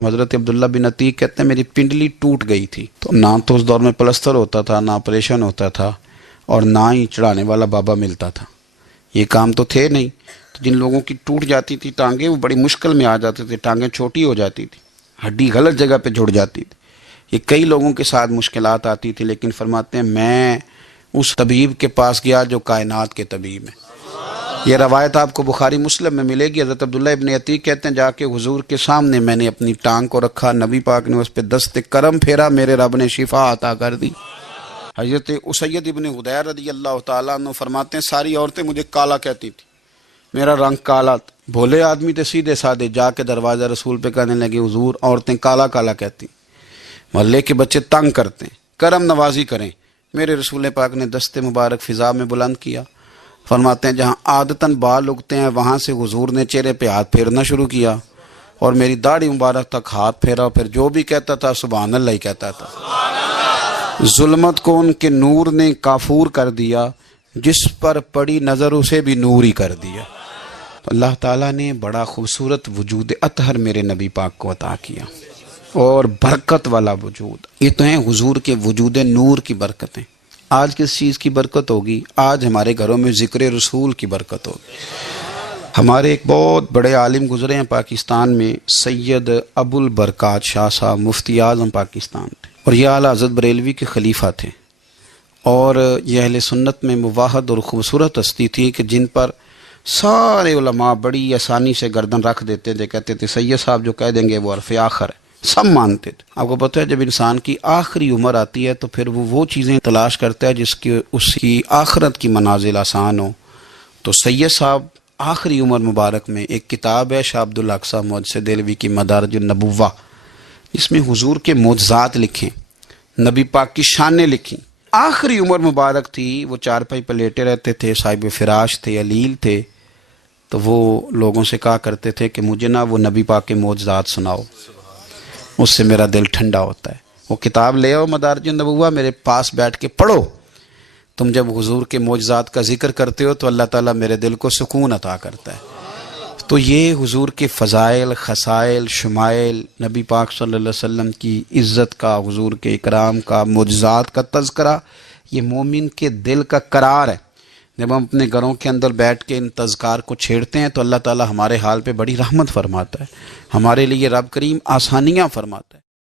حضرت عبداللہ بن عتیق کہتے ہیں میری پنڈلی ٹوٹ گئی تھی، تو نہ تو اس دور میں پلستر ہوتا تھا، نہ آپریشن ہوتا تھا، اور نہ ہی چڑھانے والا بابا ملتا تھا، یہ کام تو تھے نہیں۔ تو جن لوگوں کی ٹوٹ جاتی تھی ٹانگیں، وہ بڑی مشکل میں آ جاتے تھے، ٹانگیں چھوٹی ہو جاتی تھی، ہڈی غلط جگہ پہ جڑ جاتی تھی، یہ کئی لوگوں کے ساتھ مشکلات آتی تھی، لیکن فرماتے ہیں میں اس طبیب کے پاس گیا جو کائنات کے طبیب ہیں۔ یہ روایت آپ کو بخاری مسلم میں ملے گی۔ حضرت عبداللہ ابن عتیق کہتے ہیں جا کے حضور کے سامنے میں نے اپنی ٹانگ کو رکھا، نبی پاک نے اس پہ دست کرم پھیرا، میرے رب نے شفا عطا کر دی۔ حضرت اسید ابن حضیر رضی اللہ تعالیٰ عنہ فرماتے ہیں ساری عورتیں مجھے کالا کہتی تھی، میرا رنگ کالا تھا، بھولے آدمی تھے سیدھے سادے، جا کے دروازہ رسول پہ کہنے لگے حضور عورتیں کالا کالا کہتی، محلے کے بچے تنگ کرتے ہیں، کرم نوازی کریں۔ میرے رسول پاک نے دست مبارک فضا میں بلند کیا، فرماتے ہیں جہاں عادتاً بال اگتے ہیں وہاں سے حضور نے چہرے پہ ہاتھ پھیرنا شروع کیا اور میری داڑھی مبارک تک ہاتھ پھیرا، پھر جو بھی کہتا تھا سبحان اللہ ہی کہتا تھا۔ ظلمت کو ان کے نور نے کافور کر دیا، جس پر پڑی نظر اسے بھی نور ہی کر دیا۔ اللہ تعالیٰ نے بڑا خوبصورت وجود اطہر میرے نبی پاک کو عطا کیا، اور برکت والا وجود، یہ تو ہیں حضور کے وجود نور کی برکتیں۔ آج کس چیز کی برکت ہوگی؟ آج ہمارے گھروں میں ذکر رسول کی برکت ہوگی۔ ہمارے ایک بہت بڑے عالم گزرے ہیں پاکستان میں، سید ابو البرکات شاہ صاحب، مفتی اعظم پاکستان تھے، اور یہ اعلیٰ حضرت بریلوی کے خلیفہ تھے، اور یہ اہل سنت میں مواحد اور خوبصورت ہستی تھی کہ جن پر سارے علماء بڑی آسانی سے گردن رکھ دیتے تھے، کہتے تھے سید صاحب جو کہہ دیں گے وہ حرف آخر ہے، سب مانتے تھے۔ آپ کو پتہ ہے جب انسان کی آخری عمر آتی ہے تو پھر وہ چیزیں تلاش کرتا ہے جس کی اس کی آخرت کی منازل آسان ہو۔ تو سید صاحب آخری عمر مبارک میں ایک کتاب ہے شاہ عبد الاقصی محدث دہلوی کی مدارج النبوہ، جس میں حضور کے معجزات لکھیں، نبی پاک کی شانیں لکھیں۔ آخری عمر مبارک تھی، وہ چارپائی پہ لیٹے رہتے تھے، صاحب فراش تھے، علیل تھے، تو وہ لوگوں سے کہا کرتے تھے کہ مجھے نا وہ نبی پاک کے معجزات سناؤ، اس سے میرا دل ٹھنڈا ہوتا ہے۔ وہ کتاب لے آؤ مدارج النبوہ، میرے پاس بیٹھ کے پڑھو، تم جب حضور کے معجزات کا ذکر کرتے ہو تو اللہ تعالیٰ میرے دل کو سکون عطا کرتا ہے۔ تو یہ حضور کے فضائل، خصائل، شمائل، نبی پاک صلی اللہ علیہ وسلم کی عزت کا، حضور کے اکرام کا، معجزات کا تذکرہ، یہ مومن کے دل کا قرار ہے۔ جب ہم اپنے گھروں کے اندر بیٹھ کے ان تذکار کو چھیڑتے ہیں تو اللہ تعالیٰ ہمارے حال پہ بڑی رحمت فرماتا ہے، ہمارے لیے رب کریم آسانیاں فرماتا ہے۔